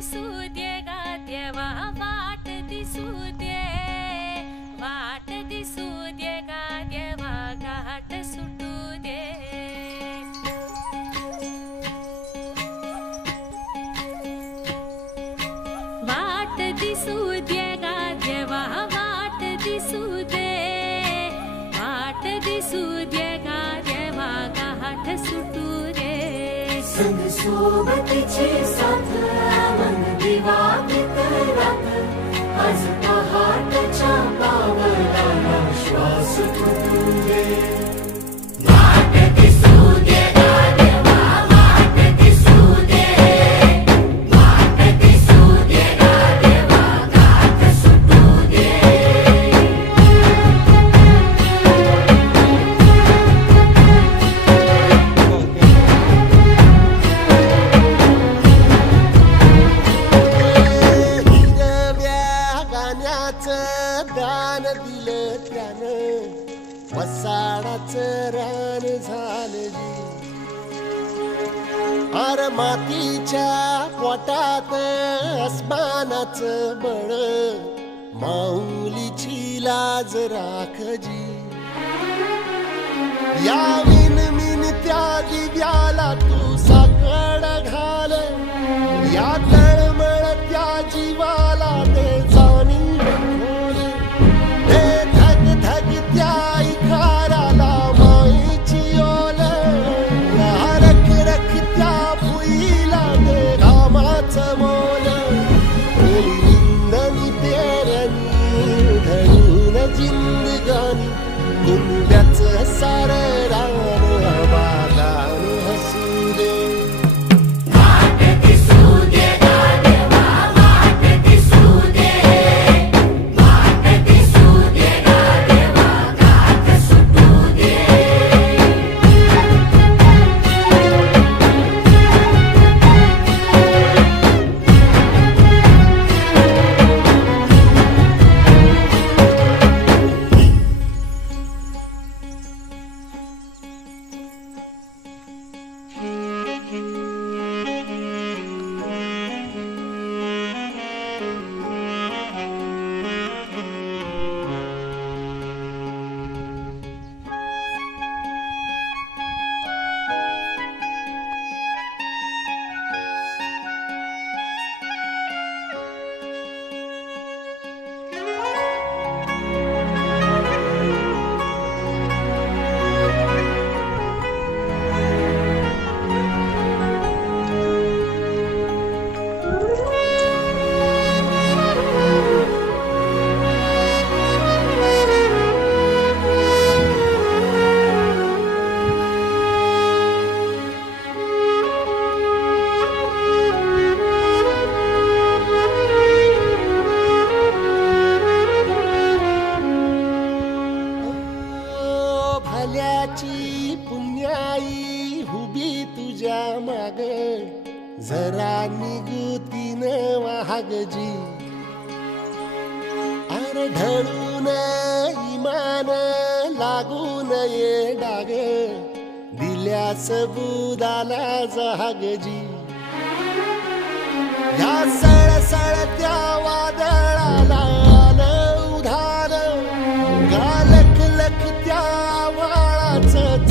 दिसू दे गा देवा वाट दिसू दे वाट दिसू दे गा देवा घाट सुटू दे वाट दिसू दे गा देवा वाट दिसू दे वाट दिसू दे गा देवा घाट सुटू दे संग सोबतीची साथ मन दिवाळीत रात आज पहाटच्या पावलाला श्वास फुटू दे वाट दिसू दे गा देवा वाट दिसू दे वाट दिसू दे गा देवा घाट सुटू दे दान दिलं त्यानं वसाडाचं रान झालं जी अर मातीच्या पोटात अस्मानाचं बळ माऊलीची लाज राख जी या विन त्या दिव्याला तू साकड घाल या तळमळ त्या जीवाला ते जाणीव जिंदगानी कुंब्याचं सारं रान आबादान हसू दे वाट दिसू दे गा देवा वाट दिसू दे वाट दिसू दे गा देवा घाट सुटू दे पुण्याई हुबी तुझ्या माग जरा निगुतीन वाहगजी अरे ढळून इमान लागून ये डाग दिल्या सबुदाला जहागजी या सळसळत्या वादळाला उधार गालख लख त्या वाळाचं